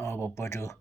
Babaja.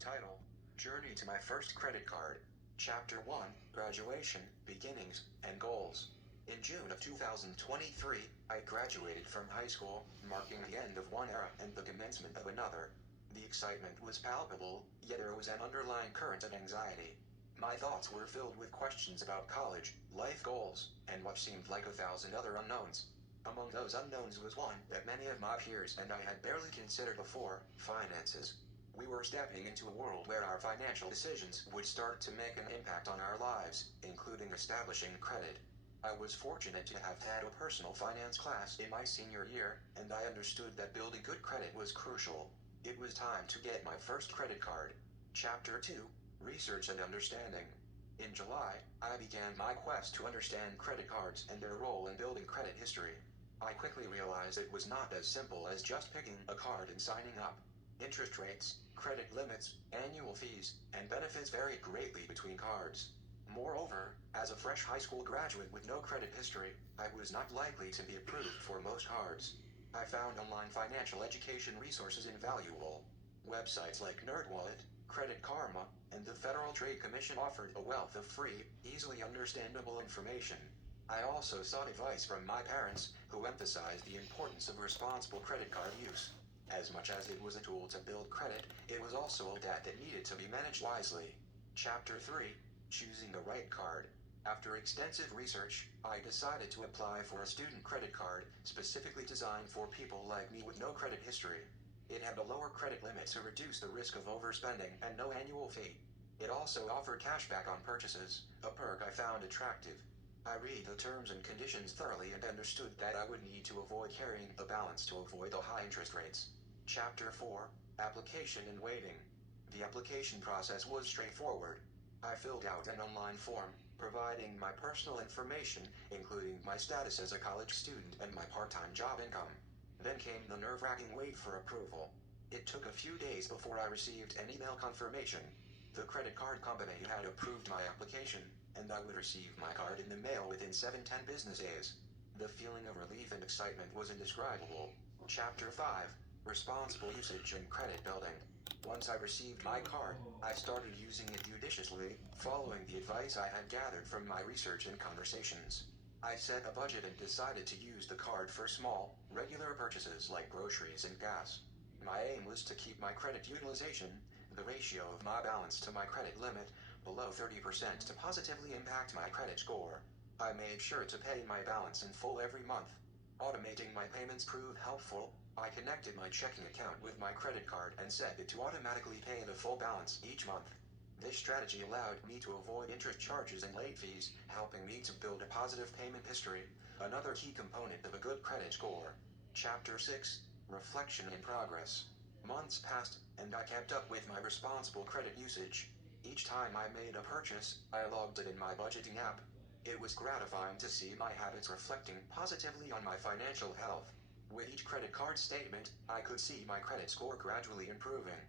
Title: Journey to My First Credit Card. Chapter 1: Graduation, Beginnings, and Goals. In June of 2023, I graduated from high school, marking the end of one era and the commencement of another. The excitement was palpable, yet there was an underlying current of anxiety. My thoughts were filled with questions about college, life goals, and what seemed like 1,000 other unknowns. Among those unknowns was one that many of my peers and I had barely considered before: finances. We were stepping into a world where our financial decisions would start to make an impact on our lives, including establishing credit. I was fortunate to have had a personal finance class in my senior year, and I understood that building good credit was crucial. It was time to get my first credit card. Chapter 2: Research and Understanding. In July, I began my quest to understand credit cards and their role in building credit history. I quickly realized it was not as simple as just picking a card and signing up. Interest rates, credit limits, annual fees, and benefits varied greatly between cards. Moreover, as a fresh high school graduate with no credit history, I was not likely to be approved for most cards. I found online financial education resources invaluable. Websites like NerdWallet, Credit Karma, and the Federal Trade Commission offered a wealth of free, easily understandable information. I also sought advice from my parents, who emphasized the importance of responsible credit card use. As much as it was a tool to build credit, it was also a debt that needed to be managed wisely. Chapter 3: Choosing the Right Card. After extensive research, I decided to apply for a student credit card specifically designed for people like me with no credit history. It had a lower credit limit to reduce the risk of overspending and no annual fee. It also offered cashback on purchases, a perk I found attractive. I read the terms and conditions thoroughly and understood that I would need to avoid carrying a balance to avoid the high interest rates. Chapter 4: Application and Waiting. The application process was straightforward. I filled out an online form, providing my personal information, including my status as a college student and my part-time job income. Then came the nerve-wracking wait for approval. It took a few days before I received an email confirmation. The credit card company had approved my application, and I would receive my card in the mail within 7-10 business days. The feeling of relief and excitement was indescribable. Chapter 5: Responsible Usage and Credit Building. Once I received my card, I started using it judiciously, following the advice I had gathered from my research and conversations. I set a budget and decided to use the card for small, regular purchases like groceries and gas. My aim was to keep my credit utilization, the ratio of my balance to my credit limit, below 30% to positively impact my credit score. I made sure to pay my balance in full every month. Automating my payments proved helpful. I connected my checking account with my credit card and set it to automatically pay the full balance each month. This strategy allowed me to avoid interest charges and late fees, helping me to build a positive payment history, another key component of a good credit score. Chapter 6: Reflection in Progress. Months passed, and I kept up with my responsible credit usage. Each time I made a purchase, I logged it in my budgeting app. It was gratifying to see my habits reflecting positively on my financial health. With each credit card statement, I could see my credit score gradually improving.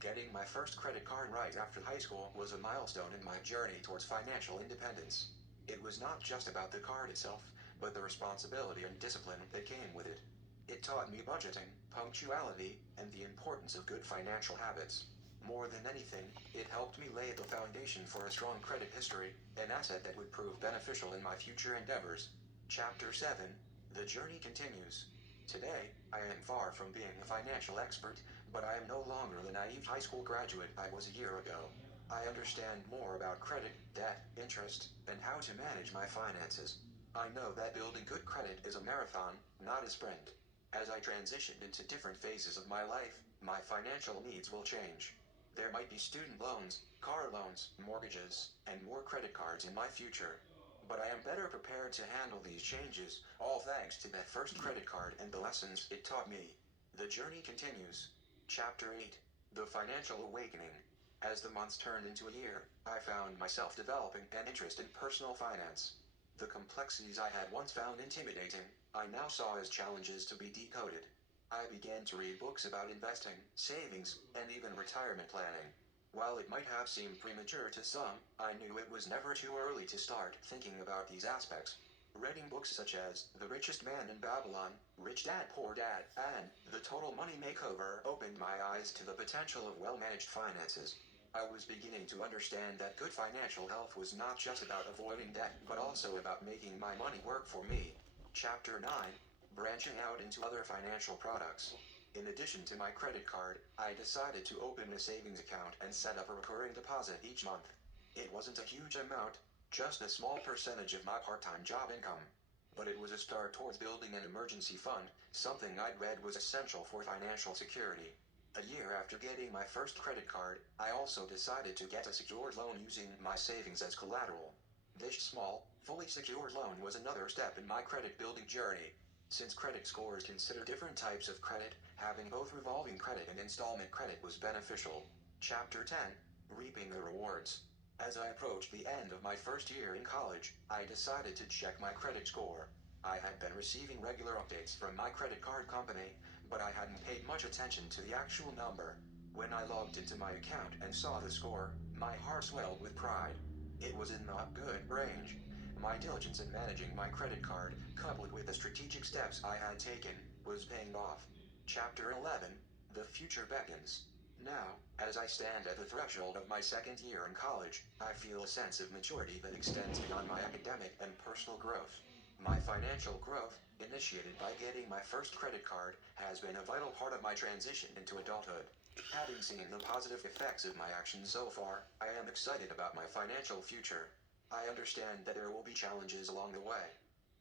Getting my first credit card right after high school was a milestone in my journey towards financial independence. It was not just about the card itself, but the responsibility and discipline that came with it. It taught me budgeting, punctuality, and the importance of good financial habits. More than anything, it helped me lay the foundation for a strong credit history, an asset that would prove beneficial in my future endeavors. Chapter 7: The Journey Continues. Today, I am far from being a financial expert, but I am no longer the naive high school graduate I was a year ago. I understand more about credit, debt, interest, and how to manage my finances. I know that building good credit is a marathon, not a sprint. As I transition into different phases of my life, my financial needs will change. There might be student loans, car loans, mortgages, and more credit cards in my future. But I am better prepared to handle these changes, all thanks to that first credit card and the lessons it taught me. The journey continues. Chapter 8: The Financial Awakening. As the months turned into a year, I found myself developing an interest in personal finance. The complexities I had once found intimidating, I now saw as challenges to be decoded. I began to read books about investing, savings, and even retirement planning. While it might have seemed premature to some, I knew it was never too early to start thinking about these aspects. Reading books such as The Richest Man in Babylon, Rich Dad Poor Dad, and The Total Money Makeover opened my eyes to the potential of well-managed finances. I was beginning to understand that good financial health was not just about avoiding debt, but also about making my money work for me. Chapter 9: Branching out into other financial products. In addition to my credit card, I decided to open a savings account and set up a recurring deposit each month. It wasn't a huge amount, just a small percentage of my part-time job income. But it was a start towards building an emergency fund, something I'd read was essential for financial security. A year after getting my first credit card, I also decided to get a secured loan using my savings as collateral. This small, fully secured loan was another step in my credit building journey. Since credit scores consider different types of credit, having both revolving credit and installment credit was beneficial. Chapter 10: Reaping the Rewards. As I approached the end of my first year in college, I decided to check my credit score. I had been receiving regular updates from my credit card company, but I hadn't paid much attention to the actual number. When I logged into my account and saw the score, my heart swelled with pride. It was in the good range. My diligence in managing my credit card, coupled with the strategic steps I had taken, was paying off. Chapter 11: The Future Beckons. Now, as I stand at the threshold of my second year in college, I feel a sense of maturity that extends beyond my academic and personal growth. My financial growth, initiated by getting my first credit card, has been a vital part of my transition into adulthood. Having seen the positive effects of my actions so far, I am excited about my financial future. I understand that there will be challenges along the way.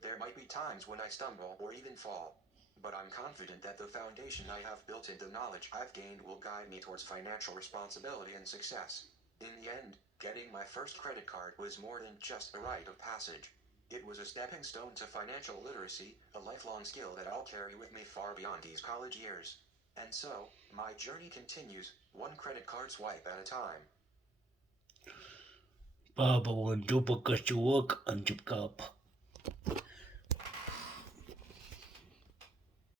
There might be times when I stumble or even fall. But I'm confident that the foundation I have built and the knowledge I've gained will guide me towards financial responsibility and success. In the end, getting my first credit card was more than just a rite of passage. It was a stepping stone to financial literacy, a lifelong skill that I'll carry with me far beyond these college years. And so, my journey continues, one credit card swipe at a time. Baba wanjupa kashuwak anjup kapa.